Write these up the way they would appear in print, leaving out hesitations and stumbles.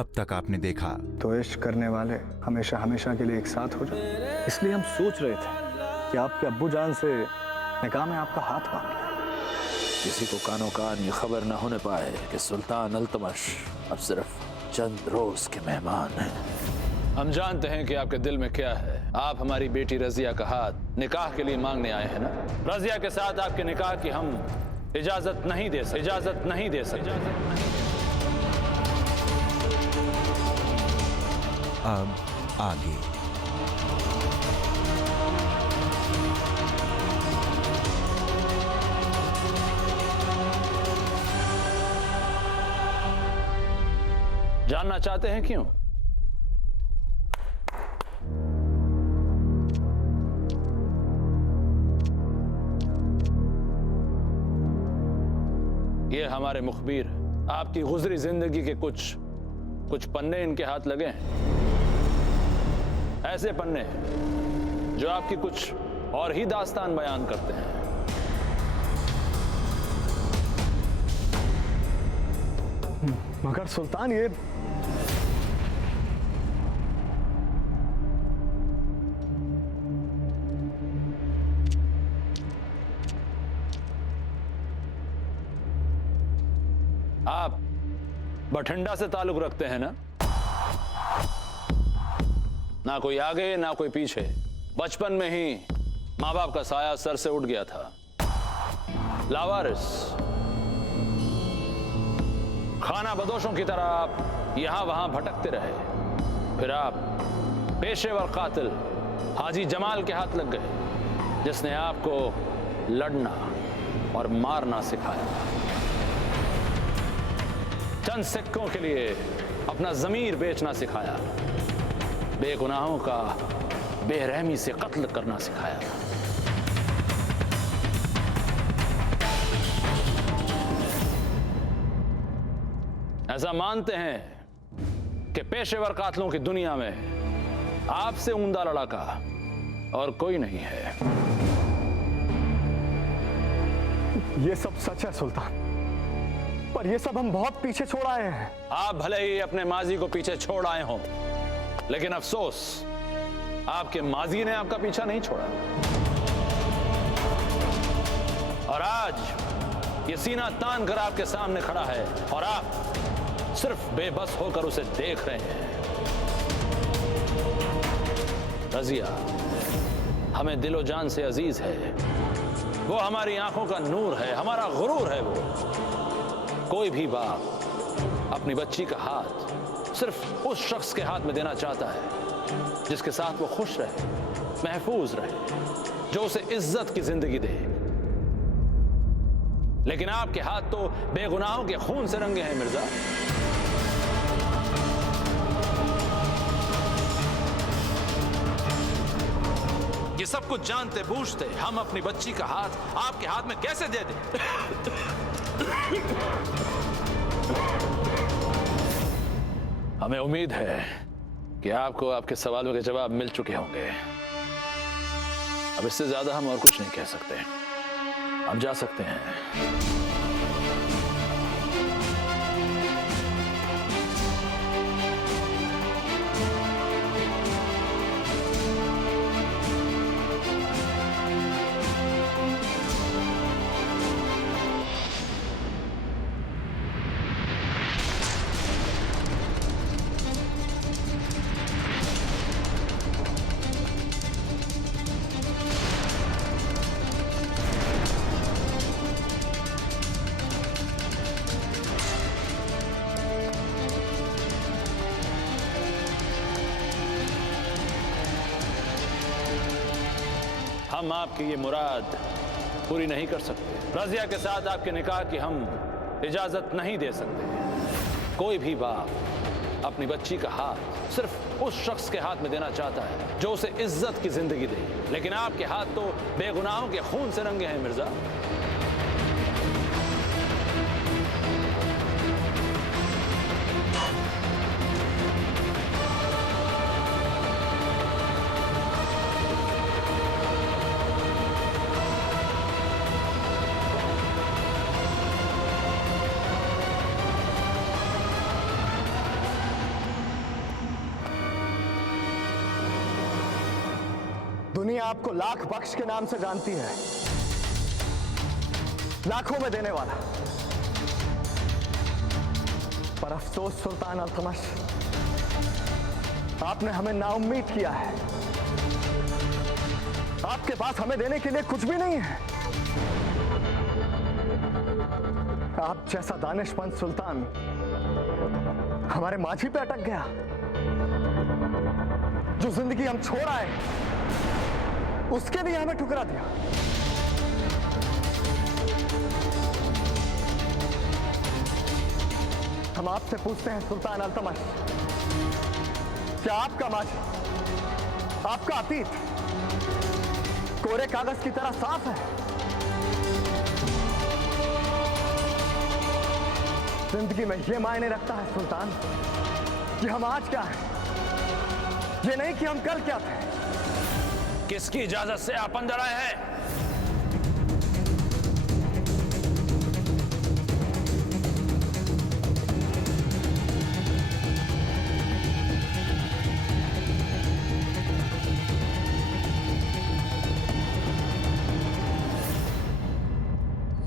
अब तक आपने देखा। तो इश्क करने वाले हमेशा हमेशा के लिए एक साथ हो जाए, इसलिए हम सोच रहे थे कि आपके अब्बू जान से निकाह में आपका हाथ मांग लें। किसी को कानो कान ये खबर न होने पाए कि सुल्तान अल्तमश अब सिर्फ चंद रोज के मेहमान हैं। हम जानते हैं कि आपके दिल में क्या है। आप हमारी बेटी रजिया का हाथ निकाह के लिए मांगने आए हैं ना। रजिया के साथ आपके निकाह की हम इजाजत नहीं दे सकते। अब आगे। जानना चाहते हैं क्यों? ये हमारे मुखबिर आपकी गुजरी जिंदगी के कुछ पन्ने इनके हाथ लगे हैं। ऐसे पन्ने जो आपकी कुछ और ही दास्तान बयान करते हैं। मगर सुल्तान, ये आप बठिंडा से ताल्लुक रखते हैं ना? ना कोई आगे ना कोई पीछे। बचपन में ही माँ बाप का साया सर से उठ गया था। लावारिस खाना बदोशों की तरह आप यहां वहां भटकते रहे। फिर आप पेशेवर कातिल हाजी जमाल के हाथ लग गए, जिसने आपको लड़ना और मारना सिखाया। चंद सिक्कों के लिए अपना जमीर बेचना सिखाया। बेगुनाहों का बेरहमी से कत्ल करना सिखाया। ऐसा मानते हैं कि पेशेवर कातलों की दुनिया में आपसे उम्दा लड़ाका और कोई नहीं है। ये सब सच है सुल्तान, पर ये सब हम बहुत पीछे छोड़ आए हैं। आप भले ही अपने माजी को पीछे छोड़ आए हों, लेकिन अफसोस आपके माजी ने आपका पीछा नहीं छोड़ा। और आज ये सीना तान कर आपके सामने खड़ा है और आप सिर्फ बेबस होकर उसे देख रहे हैं। रजिया हमें दिलो जान से अजीज है। वो हमारी आंखों का नूर है, हमारा गुरूर है। वो कोई भी बाप अपनी बच्ची का हाथ सिर्फ उस शख्स के हाथ में देना चाहता है जिसके साथ वो खुश रहे, महफूज रहे, जो उसे इज्जत की जिंदगी दे। लेकिन आपके हाथ तो बेगुनाहों के खून से रंगे हैं मिर्जा। ये सब कुछ जानते बूझते हम अपनी बच्ची का हाथ आपके हाथ में कैसे दे दें? हमें उम्मीद है कि आपको आपके सवालों के जवाब मिल चुके होंगे। अब इससे ज्यादा हम और कुछ नहीं कह सकते। आप जा सकते हैं। हम आपकी ये मुराद पूरी नहीं कर सकते। रजिया के साथ आपके निकाह की हम इजाजत नहीं दे सकते। कोई भी बाप अपनी बच्ची का हाथ सिर्फ उस शख्स के हाथ में देना चाहता है जो उसे इज्जत की जिंदगी दे। लेकिन आपके हाथ तो बेगुनाहों के खून से रंगे हैं मिर्जा। दुनिया आपको लाख बख्श के नाम से जानती है, लाखों में देने वाला। पर अफसोस सुल्तान अल्तमश, आपने हमें नाउम्मीद किया है। आपके पास हमें देने के लिए कुछ भी नहीं है। आप जैसा दानिशमंद सुल्तान हमारे माझी पे अटक गया। जो जिंदगी हम छोड़ आए उसके लिए हमें ठुकरा दिया। हम आपसे पूछते हैं सुल्तान अल्तमश, क्या आपका माझी, आपका अतीत कोरे कागज की तरह साफ है? जिंदगी में यह मायने रखता है सुल्तान कि हम आज क्या हैं, ये नहीं कि हम कल क्या थे। किसकी इजाजत से आप अंदर आए हैं?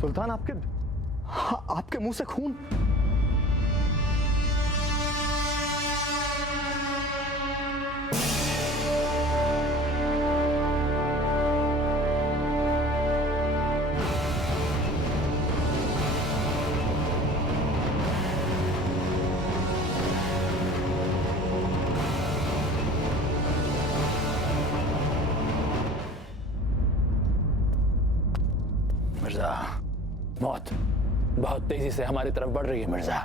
सुल्तान, आपके मुंह से खून। मिर्जा, मौत बहुत तेजी से हमारी तरफ बढ़ रही है मिर्जा।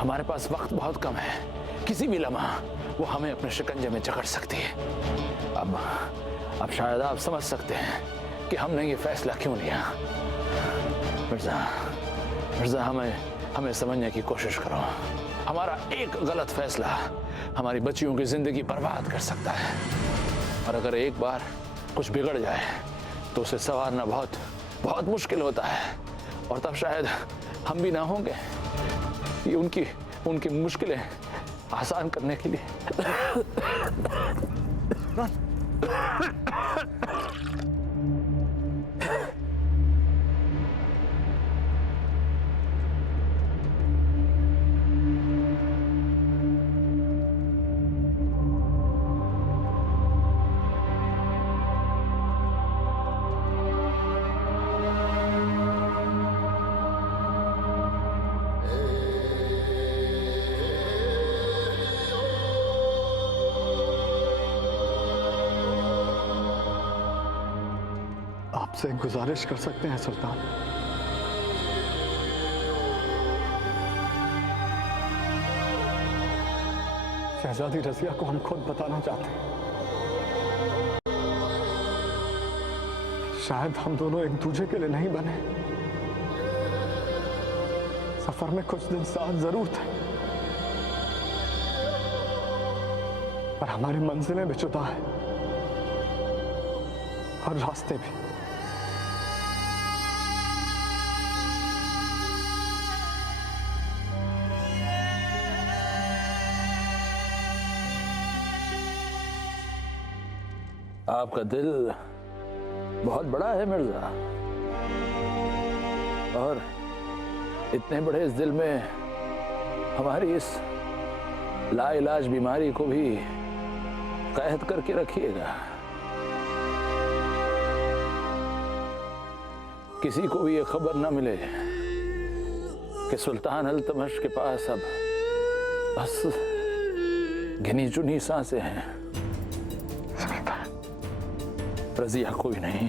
हमारे पास वक्त बहुत कम है। किसी भी लम्हा वो हमें अपने शिकंजे में जकड़ सकती है। अब शायद आप समझ सकते हैं कि हमने ये फैसला क्यों लिया। मिर्जा, हमें समझने की कोशिश करो। हमारा एक गलत फैसला हमारी बच्चियों की जिंदगी बर्बाद कर सकता है, और अगर एक बार कुछ बिगड़ जाए तो उसे संवारना बहुत बहुत मुश्किल होता है। और तब शायद हम भी ना होंगे ये उनकी मुश्किलें आसान करने के लिए। आपसे एक गुजारिश कर सकते हैं सुल्तान? शहजादी रजिया को हम खुद बताना चाहते हैं। शायद हम दोनों एक दूसरे के लिए नहीं बने। सफर में कुछ दिन साथ जरूर थे, पर हमारी मंजिलें भी जुदा है और रास्ते भी। आपका दिल बहुत बड़ा है मिर्जा, और इतने बड़े इस दिल में हमारी इस लाइलाज बीमारी को भी कैद करके रखिएगा। किसी को भी ये खबर ना मिले कि सुल्तान अल्तमश के पास अब बस गिनी चुनी सांसें हैं। रजिया कोई नहीं।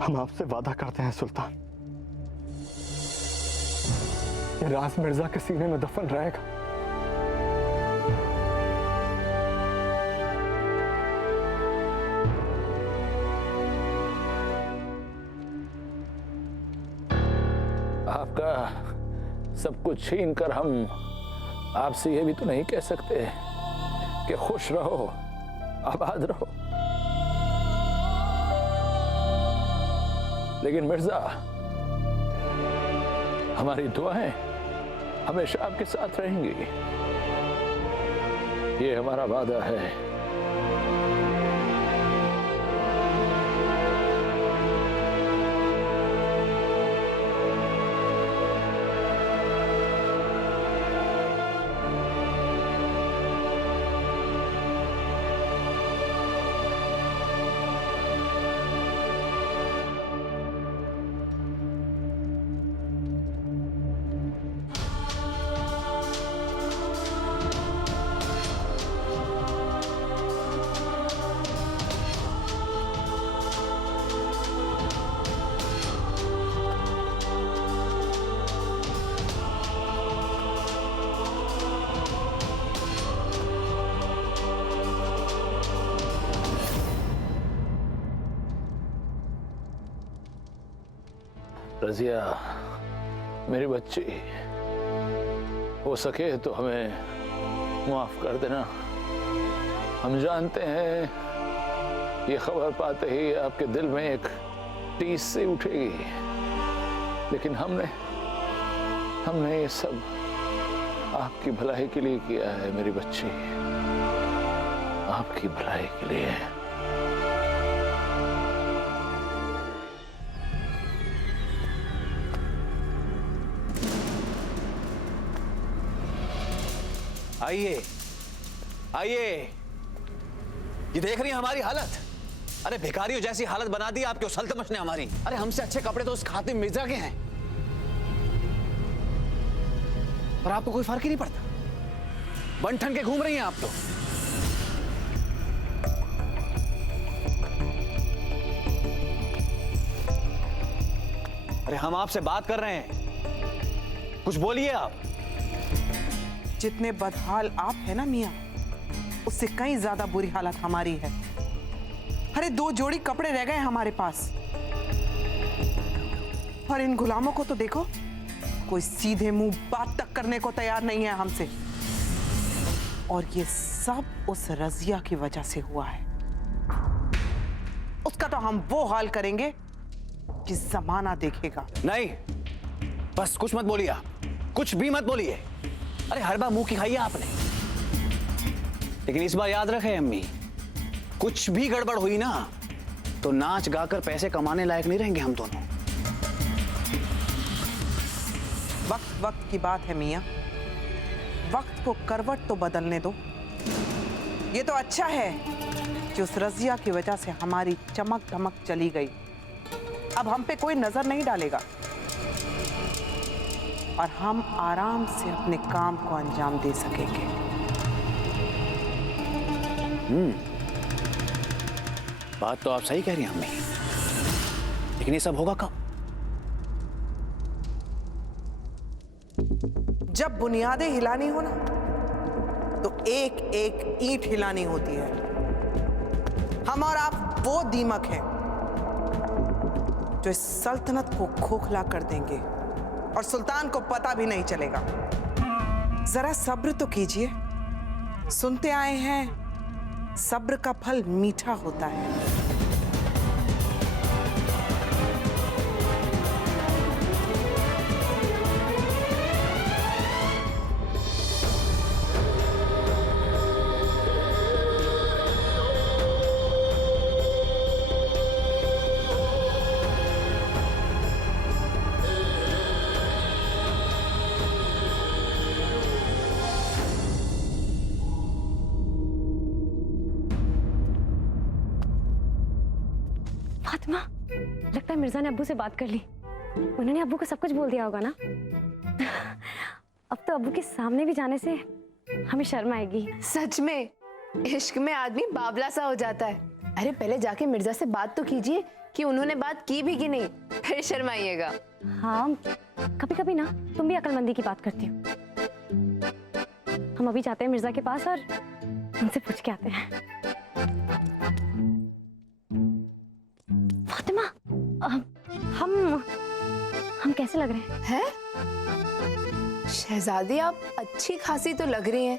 हम आपसे वादा करते हैं सुल्तान, ये राज मिर्जा के सीने में दफन रहेगा। आपका सब कुछ छीन कर हम आपसे ये भी तो नहीं कह सकते कि खुश रहो, आबाद रहो। लेकिन मिर्जा, हमारी दुआएं हमेशा आपके साथ रहेंगी, ये हमारा वादा है। रजिया, मेरी बच्ची, हो सके तो हमें माफ कर देना। हम जानते हैं ये खबर पाते ही आपके दिल में एक टीस सी उठेगी, लेकिन हमने ये सब आपकी भलाई के लिए किया है मेरी बच्ची, आपकी भलाई के लिए। आइए आइए, ये देख रही है हमारी हालत? अरे भिखारियों जैसी हालत बना दी आपके उस अल्तमश ने हमारी। अरे हमसे अच्छे कपड़े तो उस खातिम मिर्जा के हैं, पर आपको कोई फर्क ही नहीं पड़ता। बन ठन के घूम रही हैं आप तो। अरे हम आपसे बात कर रहे हैं, कुछ बोलिए आप। जितने बदहाल आप है ना मियाँ, उससे कहीं ज्यादा बुरी हालत हमारी है। अरे 2 जोड़ी कपड़े रह गए हमारे पास, और इन गुलामों को तो देखो, कोई सीधे मुंह बात तक करने को तैयार नहीं है हमसे। और ये सब उस रजिया की वजह से हुआ है। उसका तो हम वो हाल करेंगे कि जमाना देखेगा। नहीं, बस कुछ मत बोलिए आप, कुछ भी मत बोलिए। अरे हर बार मुंह की खाई है आपने, लेकिन इस बार याद रखें अम्मी, कुछ भी गड़बड़ हुई ना तो नाच गाकर पैसे कमाने लायक नहीं रहेंगे हम दोनों। वक्त वक्त की बात है मियाँ, वक्त को करवट तो बदलने दो। ये तो अच्छा है कि उस रजिया की वजह से हमारी चमक धमक चली गई। अब हम पे कोई नजर नहीं डालेगा और हम आराम से अपने काम को अंजाम दे सकेंगे। बात तो आप सही कह रही हैं अम्मी, लेकिन ये सब होगा कब? जब बुनियादें हिलानी हो ना, तो एक एक ईंट हिलानी होती है। हम और आप वो दीमक हैं जो इस सल्तनत को खोखला कर देंगे और सुल्तान को पता भी नहीं चलेगा। जरा सब्र तो कीजिए, सुनते आए हैं सब्र का फल मीठा होता है। फातिमा, लगता है मिर्जा ने अब्बू से बात कर ली। उन्होंने अब्बू को सब कुछ बोल दिया होगा ना। अब तो अब्बू के सामने भी जाने से हमें शर्म आएगी। सच में इश्क में आदमी बावला सा हो जाता है। अरे पहले जाके मिर्जा से बात तो कीजिए कि उन्होंने बात की भी कि नहीं, फिर शर्माइएगा। हाँ, कभी कभी ना तुम भी अक्लमंदी की बात करती हो। हम अभी जाते हैं मिर्जा के पास और उनसे पूछ के आते हैं। फातिमा, हम कैसे लग रहे हैं? शहजादी आप अच्छी खासी तो लग रही हैं।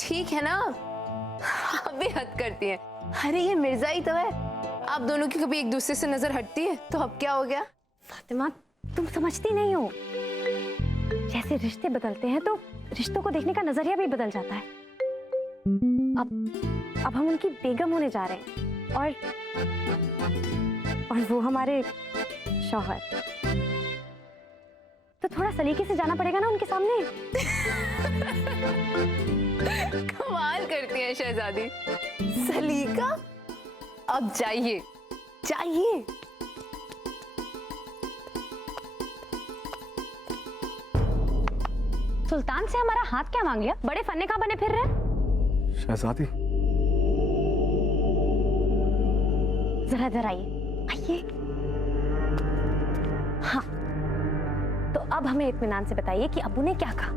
ठीक है ना? आप भी हद करती हैं। अरे ये मिर्जा ही तो है, आप दोनों की कभी एक दूसरे से नजर हटती है तो अब क्या हो गया? फातिमा, तुम समझती नहीं हो। जैसे रिश्ते बदलते हैं तो रिश्तों को देखने का नजरिया भी बदल जाता है। अब हम उनकी बेगम होने जा रहे हैं और वो हमारे शौहर। तो थोड़ा सलीके से जाना पड़ेगा ना उनके सामने। कमाल करती है शहजादी। सलीका? अब जाइए जाइए। सुल्तान से हमारा हाथ क्या मांग लिया? बड़े फन्ने कहाँ बने फिर रहे? शहजादी, जरा इधर आइए, आइए। हाँ, तो अब हमें इत्मीनान से बताइए कि अब्बू ने क्या कहा।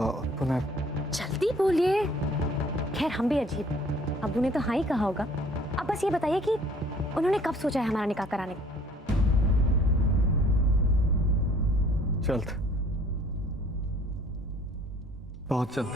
अब्बू ने जल्दी बोलिए। खैर हम भी अजीब, अब्बू ने तो हाँ ही कहा होगा। अब बस ये बताइए कि उन्होंने कब सोचा है हमारा निकाह कराने का? जल्द, बहुत जल्द।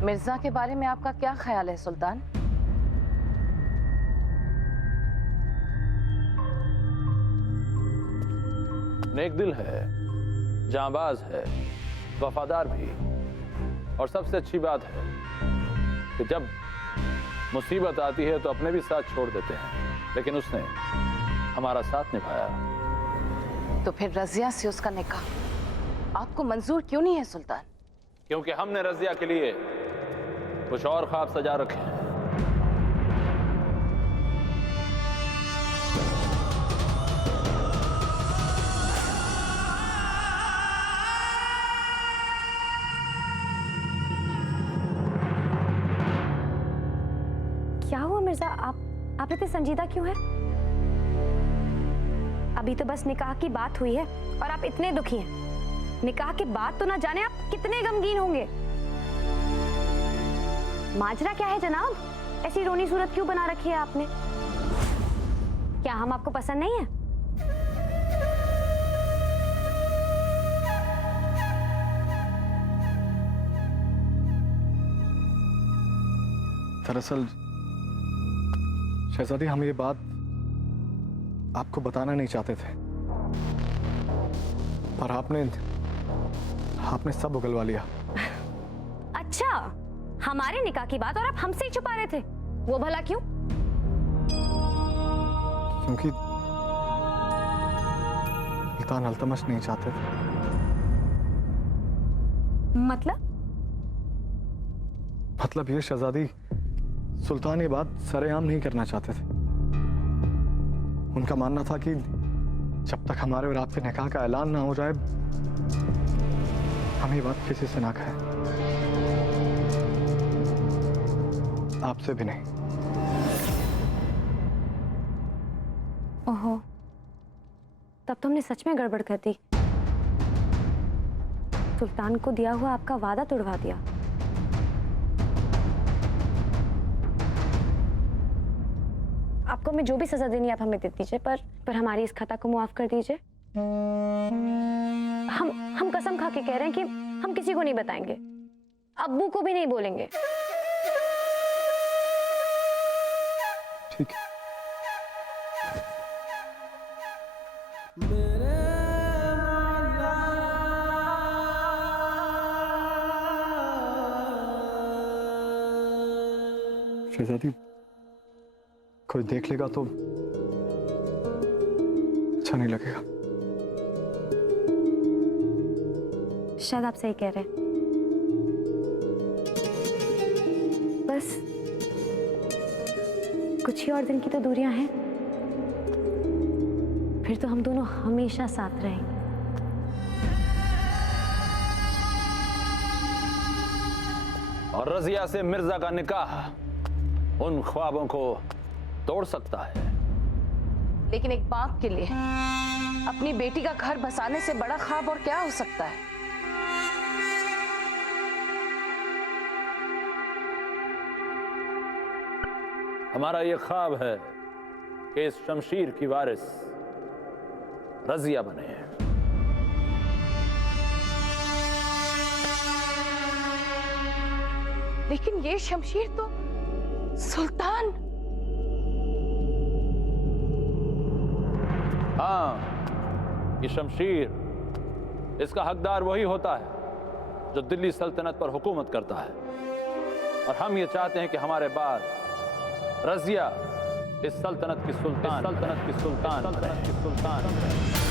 मिर्जा के बारे में आपका क्या ख्याल है सुल्तान? नेक दिल है, जांबाज है, वफादार भी। और सबसे अच्छी बात है कि जब मुसीबत आती है तो अपने भी साथ छोड़ देते हैं, लेकिन उसने हमारा साथ निभाया। तो फिर रजिया से उसका निकाह आपको मंजूर क्यों नहीं है सुल्तान? क्योंकि हमने रजिया के लिए कुछ और ख्वाब सजा रखे हैं। क्या हुआ मिर्जा, आप इतने संजीदा क्यों हैं? अभी तो बस निकाह की बात हुई है और आप इतने दुखी हैं। निकाह के बाद तो ना जाने आप कितने गमगीन होंगे। माजरा क्या है जनाब? ऐसी रोनी सूरत क्यों बना रखी है आपने? क्या हम आपको पसंद नहीं है? दरअसल शहजादी, हम ये बात आपको बताना नहीं चाहते थे, पर आपने सब उगलवा लिया। अच्छा, हमारे निकाह की बात और आप हमसे ही छुपा रहे थे, वो भला क्यों? क्योंकि सुल्तान अल्तमश नहीं चाहते थे। मतलब ये शहजादी, सुल्तान ये बात सरेआम नहीं करना चाहते थे। उनका मानना था कि जब तक हमारे और आपके निकाह का ऐलान ना हो जाए, हम ये बात किसी से ना कहें, आपसे भी नहीं। ओहो, तब तो हमने सच में गड़बड़ कर दी। सुल्तान को दिया हुआ आपका वादा तोड़वा दिया। आपको हमें जो भी सजा देनी है आप हमें दे दीजिए, पर हमारी इस खता को मुआफ कर दीजिए। हम कसम खा के कह रहे हैं कि हम किसी को नहीं बताएंगे, अब्बू को भी नहीं बोलेंगे। ठीक है। शहजादी, कोई देख लेगा तो अच्छा नहीं लगेगा। शायद आप सही कह रहे हैं। बस कुछ ही और दिन की तो दूरियां हैं, फिर तो हम दोनों हमेशा साथ रहेंगे। और रजिया से मिर्जा का निकाह उन ख्वाबों को तोड़ सकता है। लेकिन एक बाप के लिए अपनी बेटी का घर बसाने से बड़ा ख्वाब और क्या हो सकता है? हमारा ये ख्वाब है कि इस शमशीर की वारिस रजिया बने। लेकिन ये शमशीर तो सुल्तान। हाँ, ये शमशीर, इसका हकदार वही होता है जो दिल्ली सल्तनत पर हुकूमत करता है। और हम ये चाहते हैं कि हमारे बाद रजिया इस सल्तनत की सुल्तान, सल्तनत की सुल्तान, सल्तनत की सुल्तान।